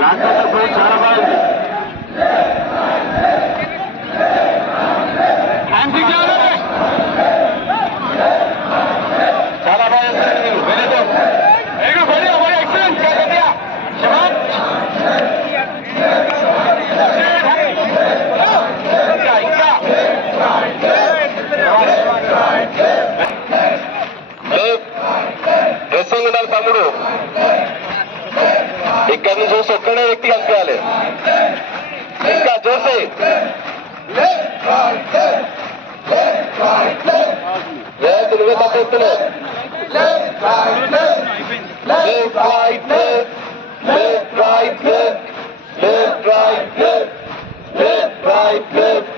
Last flow చాలా బాగుంది. చాలా బాగా చేస్తారు మీరు. Very good, very good, very good, excellent. Dressing ఉండాలి తమ్ముడు. ఇక్కడ నుంచి చూసి ఒక్కడే వ్యక్తి కనిపించాలి. ఇంకా చూసి లేదు, నువ్వే తప్పేస్తున్నావు. Left, right, left, left, right, left, left, right, left, left, right, left, left, right, left.